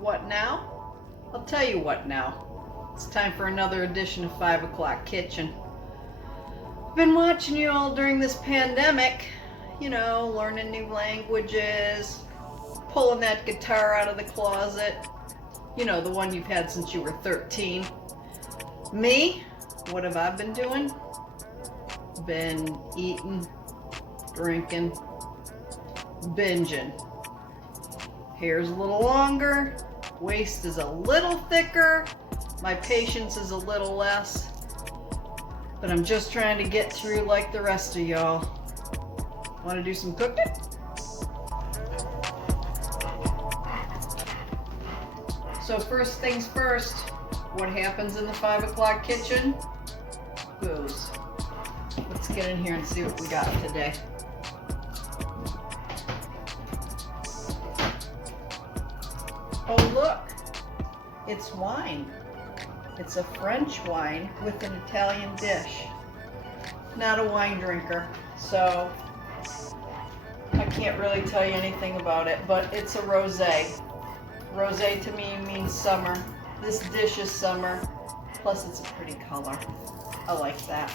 What now? I'll tell you what now. It's time for another edition of 5 O'Clock Kitchen. I've been watching you all during this pandemic, learning new languages, pulling that guitar out of the closet, the one you've had since you were 13. Me, what have I been doing? Been eating, drinking, binging. Hair's a little longer, waist is a little thicker, my patience is a little less, but I'm just trying to get through like the rest of y'all. Want to do some cooking? So first things first, what happens in the 5 O'Clock Kitchen? Booze. Let's get in here and see what we got today. Oh look, it's wine. It's a French wine with an Italian dish. Not a wine drinker, so I can't really tell you anything about it, but it's a rosé. Rosé to me means summer. This dish is summer, plus it's a pretty color. I like that.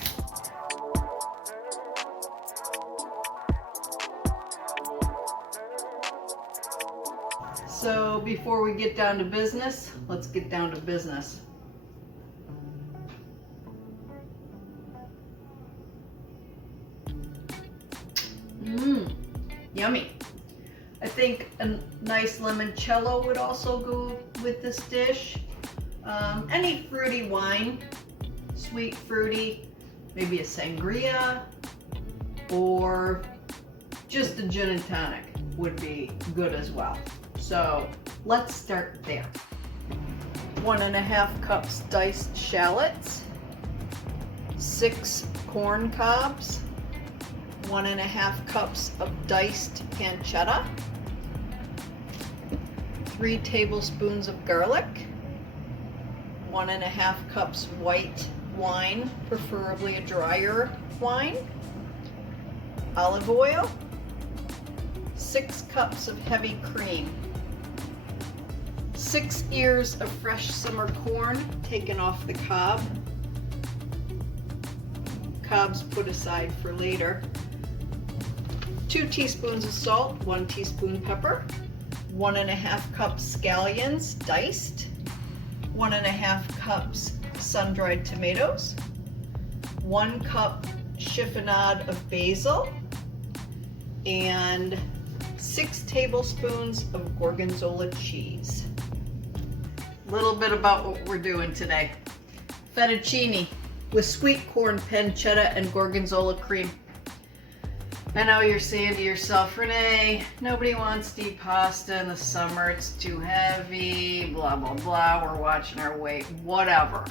So before we get down to business, let's get down to business. Yummy. I think a nice limoncello would also go with this dish. Any fruity wine, sweet fruity, maybe a sangria, or just a gin and tonic would be good as well. So let's start there. 1.5 cups diced shallots, 6 corn cobs, 1.5 cups of diced pancetta, 3 tablespoons of garlic, 1.5 cups white wine, preferably a drier wine, olive oil, 6 cups of heavy cream, 6 ears of fresh summer corn taken off the cob. Cobs put aside for later. 2 teaspoons of salt, 1 teaspoon pepper, 1.5 cups scallions diced, 1.5 cups sun-dried tomatoes, 1 cup chiffonade of basil, and 6 tablespoons of gorgonzola cheese. A little bit about what we're doing today. Fettuccine with sweet corn pancetta and gorgonzola cream. I know you're saying to yourself, Renee, nobody wants to eat pasta in the summer, it's too heavy, blah, blah, blah, we're watching our weight, whatever.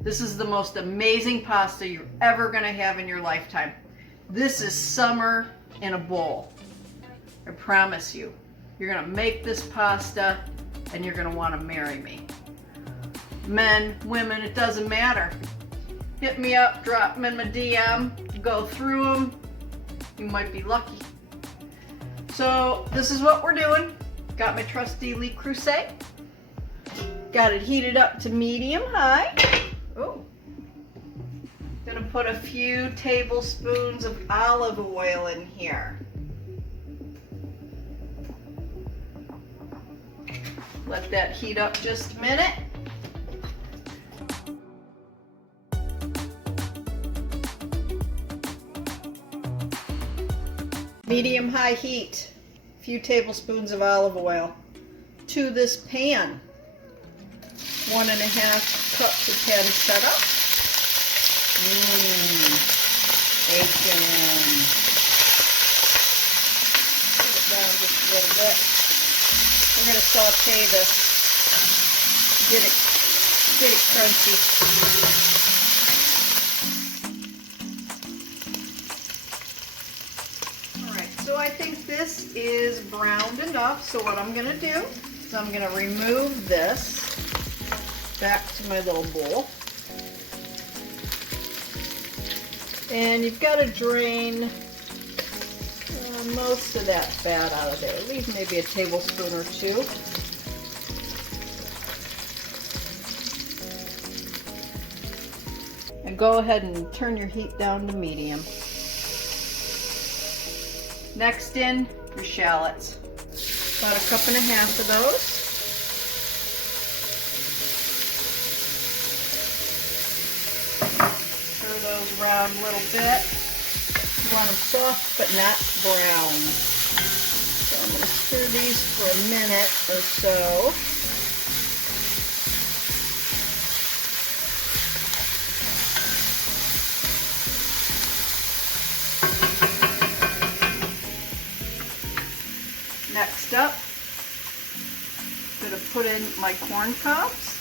This is the most amazing pasta you're ever gonna have in your lifetime. This is summer in a bowl. I promise you. You're gonna make this pasta and you're gonna wanna marry me. Men, women, it doesn't matter. Hit me up, drop them in my DM, go through them. You might be lucky. So this is what we're doing. Got my trusty Le Creuset. Got it heated up to medium high. Oh. Gonna put a few tablespoons of olive oil in here. Let that heat up just a minute. Medium-high heat, a few tablespoons of olive oil to this pan. 1.5 cups of pancetta. Bacon. Put it down just a little bit. We're going to saute this. Get it crunchy. So I think this is browned enough, so what I'm going to do is I'm going to remove this back to my little bowl. And you've got to drain most of that fat out of there. Leave maybe a tablespoon or two. go ahead and turn your heat down to medium. Next in, your shallots. About 1.5 cups of those. Stir those around a little bit. You want them soft but not brown. So I'm going to stir these for a minute or so. Next up, I'm going to put in my corn cobs.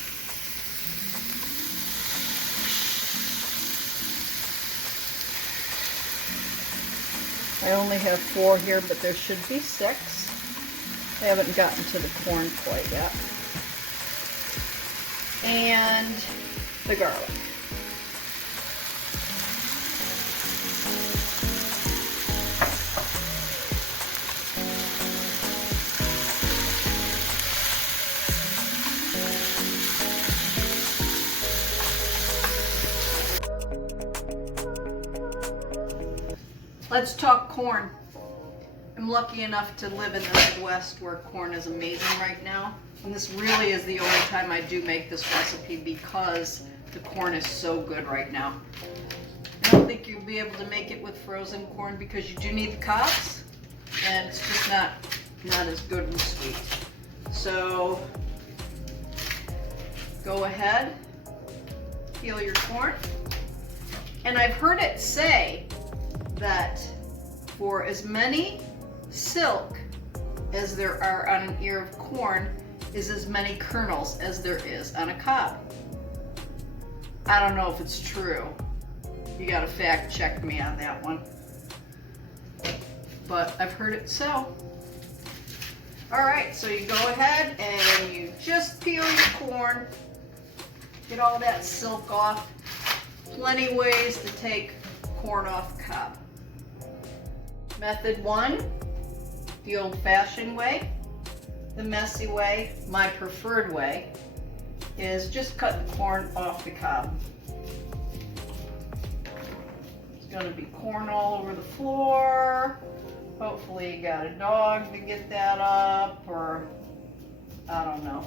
I only have 4 here, but there should be 6. I haven't gotten to the corn quite yet. And the garlic. Let's talk corn. I'm lucky enough to live in the Midwest where corn is amazing right now. And this really is the only time I do make this recipe because the corn is so good right now. I don't think you'll be able to make it with frozen corn because you do need the cobs and it's just not as good and sweet. So go ahead, peel your corn. And I've heard it say that for as many silk as there are on an ear of corn is as many kernels as there is on a cob. I don't know if it's true. You gotta fact check me on that one. But I've heard it so. Alright, so you go ahead and you just peel your corn. Get all that silk off. Plenty ways to take corn off the cob. Method 1, the old-fashioned way. The messy way, my preferred way, is just cut the corn off the cob. It's going to be corn all over the floor. Hopefully you got a dog to get that up, or I don't know.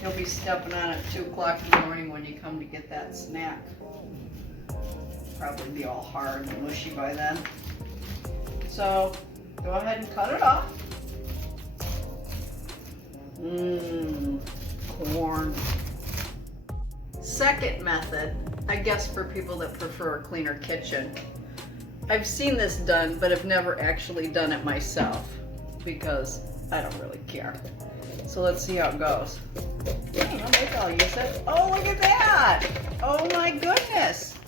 You'll be stepping on it at 2 o'clock in the morning when you come to get that snack. Probably be all hard and mushy by then. So go ahead and cut it off. Corn. Second method, I guess for people that prefer a cleaner kitchen. I've seen this done, but I've never actually done it myself because I don't really care. So let's see how it goes. Maybe I'll use it. Oh, look at that! Oh my goodness!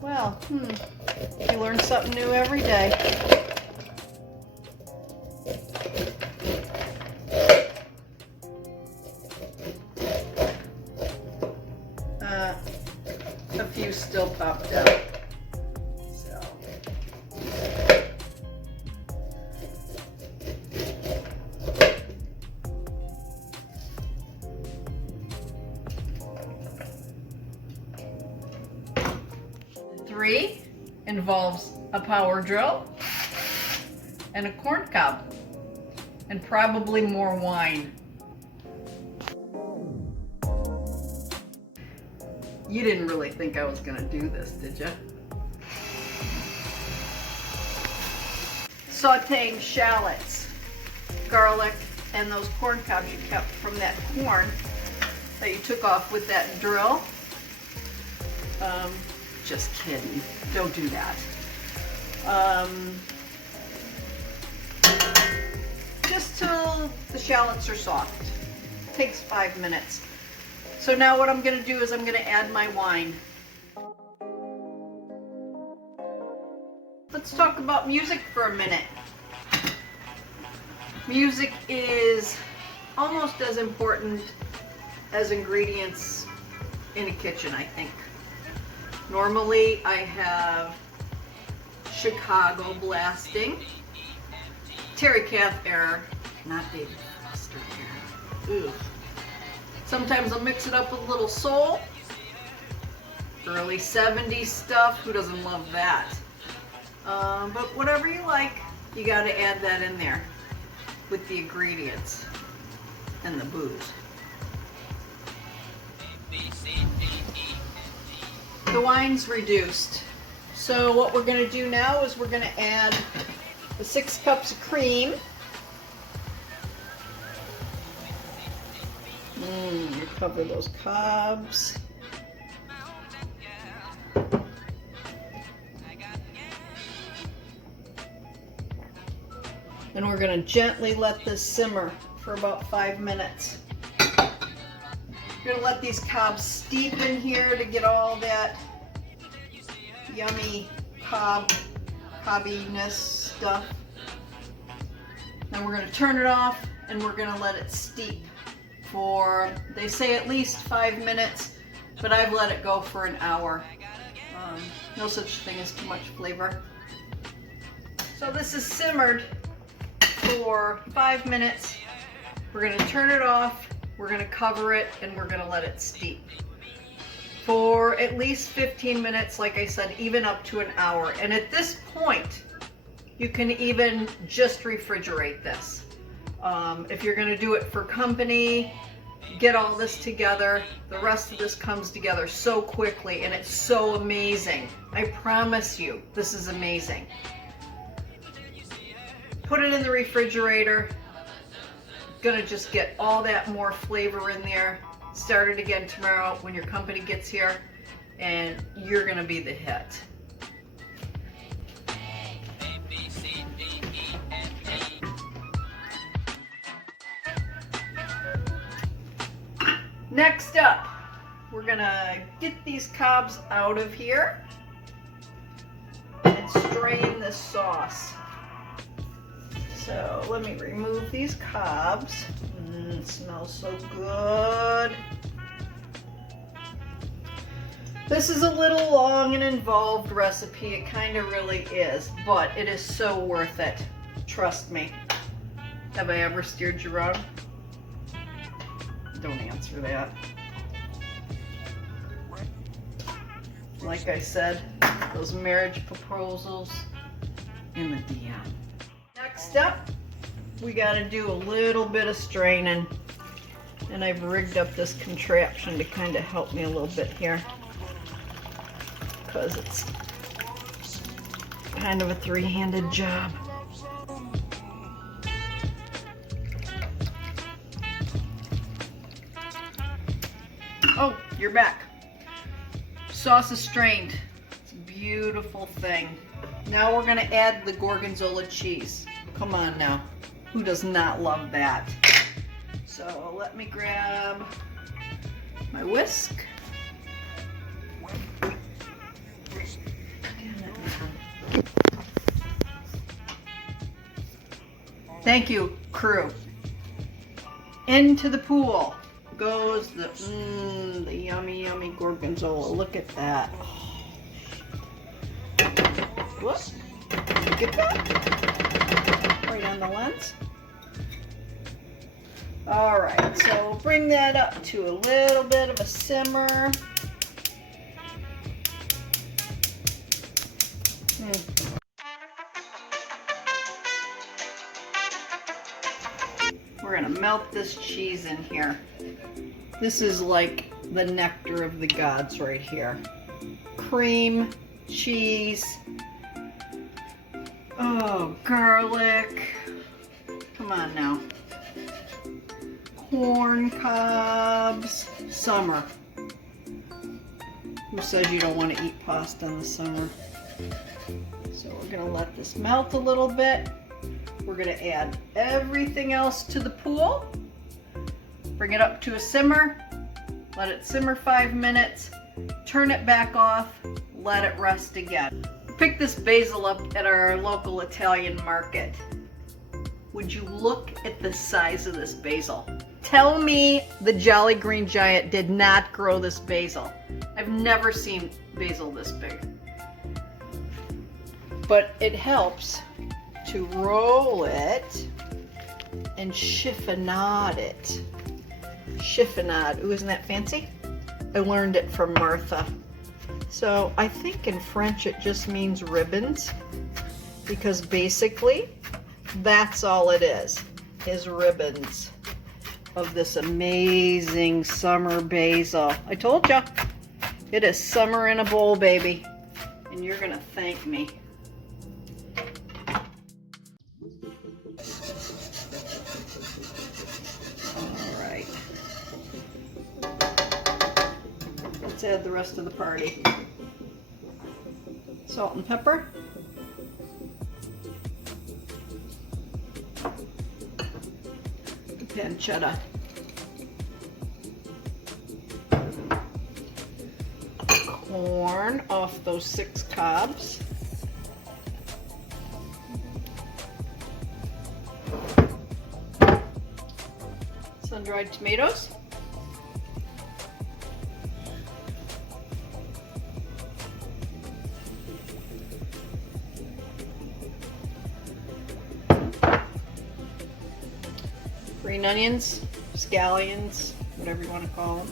Well, you learn something new every day. A few still popped out. So. Three involves a power drill and a corn cob and probably more wine. You didn't really think I was going to do this, did you? Sauteing shallots, garlic, and those corn cobs you kept from that corn that you took off with that drill. Just kidding. Don't do that. Just till the shallots are soft. It takes 5 minutes. So now what I'm going to do is I'm going to add my wine. Let's talk about music for a minute. Music is almost as important as ingredients in a kitchen, I think. Normally I have Chicago blasting, Terry Kath era, not David Foster era. Ooh. Sometimes I'll mix it up with a little soul. early 70s stuff. Who doesn't love that? But whatever you like, you got to add that in there with the ingredients and the booze. The wine's reduced. So what we're going to do now is we're going to add the 6 cups of cream. Cover those cobs. And we're going to gently let this simmer for about 5 minutes. We're going to let these cobs steep in here to get all that yummy cobbiness stuff. Then we're going to turn it off and we're going to let it steep for, they say at least 5 minutes, but I've let it go for an hour. No such thing as too much flavor. So this is simmered for 5 minutes. We're going to turn it off, we're going to cover it, and we're going to let it steep for at least 15 minutes, like I said, even up to an hour. And at this point, you can even just refrigerate this. If you're going to do it for company, get all this together. The rest of this comes together so quickly, and it's so amazing. I promise you, this is amazing. Put it in the refrigerator. Gonna just get all that more flavor in there. Start it again tomorrow when your company gets here, and you're gonna be the hit. Next up, we're gonna get these cobs out of here and strain this sauce. So let me remove these cobs. It smells so good. This is a little long and involved recipe. It kind of really is, but it is so worth it. Trust me. Have I ever steered you wrong? Don't answer that. Like I said, those marriage proposals in the DM. Next up, we got to do a little bit of straining, and I've rigged up this contraption to kind of help me a little bit here because it's kind of a three-handed job. Oh, you're back. Sauce is strained. It's a beautiful thing. Now we're going to add the Gorgonzola cheese. Come on now. Who does not love that? So let me grab my whisk. Thank you, crew. Into the pool goes the yummy, yummy Gorgonzola. Look at that. Whoops. Look at that. Right on the lens. All right, so bring that up to a little bit of a simmer. We're gonna melt this cheese in here. This is like the nectar of the gods right here. Cream, cheese, oh, garlic. Come on now. Corn cobs. Summer. Who says you don't want to eat pasta in the summer? So we're gonna let this melt a little bit. We're gonna add everything else to the pool. Bring it up to a simmer. Let it simmer 5 minutes. Turn it back off. Let it rest again. Pick this basil up at our local Italian market. Would you look at the size of this basil? Tell me the Jolly Green Giant did not grow this basil. I've never seen basil this big. But it helps to roll it and chiffonade it. Chiffonade. Ooh, isn't that fancy? I learned it from Martha. So I think in French it just means ribbons, because basically that's all it is ribbons of this amazing summer basil. I told ya, it is summer in a bowl, baby, and you're gonna thank me. All right, let's add the rest of the party. Salt and pepper. Pancetta. Corn off those 6 cobs. Sun-dried tomatoes. Green onions, scallions, whatever you want to call them.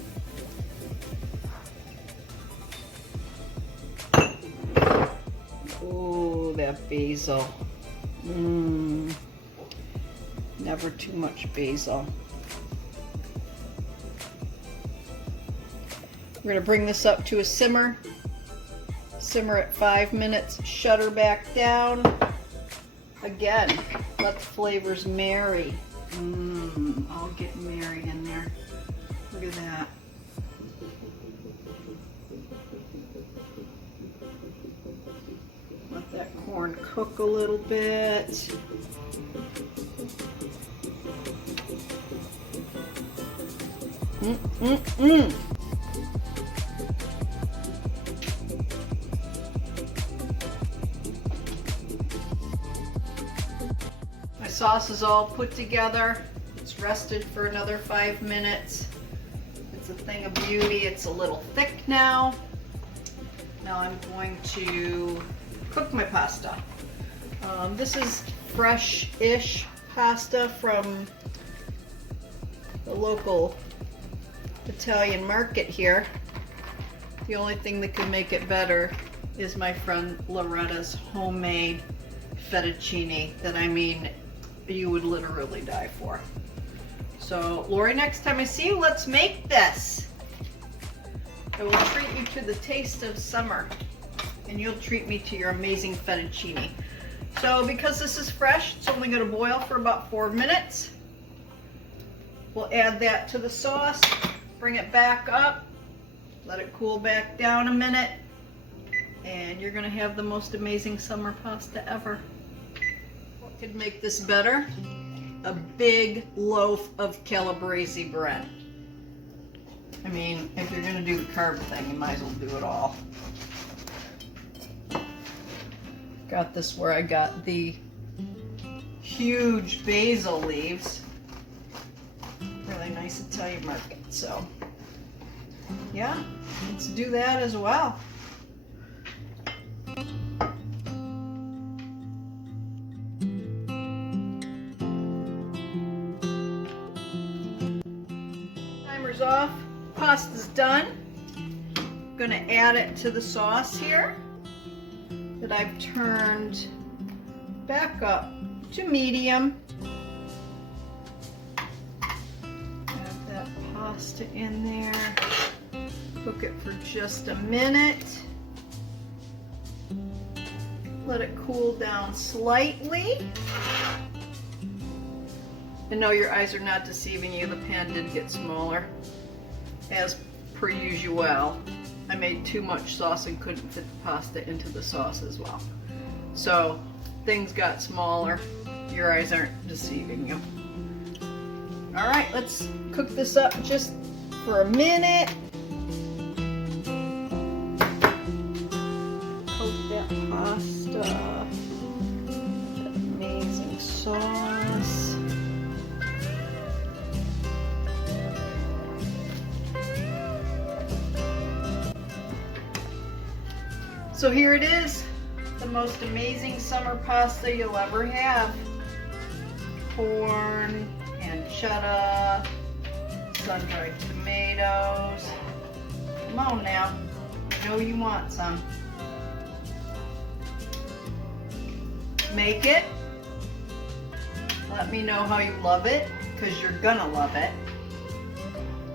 Oh, that basil. Never too much basil. We're going to bring this up to a simmer. Simmer at 5 minutes, shut her back down. Again, let the flavors marry. All getting married in there. Look at that. Let that corn cook a little bit. My sauce is all put together. It's rested for another 5 minutes. It's a thing of beauty. It's a little thick now. Now I'm going to cook my pasta. This is fresh-ish pasta from the local Italian market here. The only thing that could make it better is my friend Loretta's homemade fettuccine that, I mean, you would literally die for. So, Lori, next time I see you, let's make this. I will treat you to the taste of summer, and you'll treat me to your amazing fettuccine. So, because this is fresh, it's only going to boil for about 4 minutes. We'll add that to the sauce, bring it back up, let it cool back down a minute, and you're going to have the most amazing summer pasta ever. What could make this better? A big loaf of Calabrese bread. I mean, if you're going to do the carb thing, you might as well do it all. Got this where I got the huge basil leaves. Really nice Italian market. So, yeah, let's do that as well. Timer's off. Pasta's done. I'm gonna add it to the sauce here that I've turned back up to medium. Add that pasta in there. Cook it for just a minute. Let it cool down slightly. And no, your eyes are not deceiving you. The pan did get smaller, as per usual. I made too much sauce and couldn't fit the pasta into the sauce as well. So things got smaller. Your eyes aren't deceiving you. All right, let's cook this up just for a minute. Coat that pasta, that amazing sauce. So here it is, the most amazing summer pasta you'll ever have. Corn, pancetta, sun-dried tomatoes. Come on now. I know you want some. Make it. Let me know how you love it, because you're gonna love it.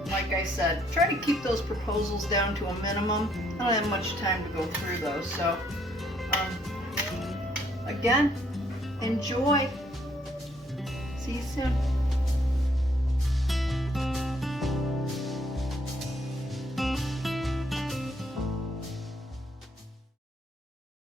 Like I said, try to keep those proposals down to a minimum. I don't have much time to go through those, so again, enjoy. See you soon.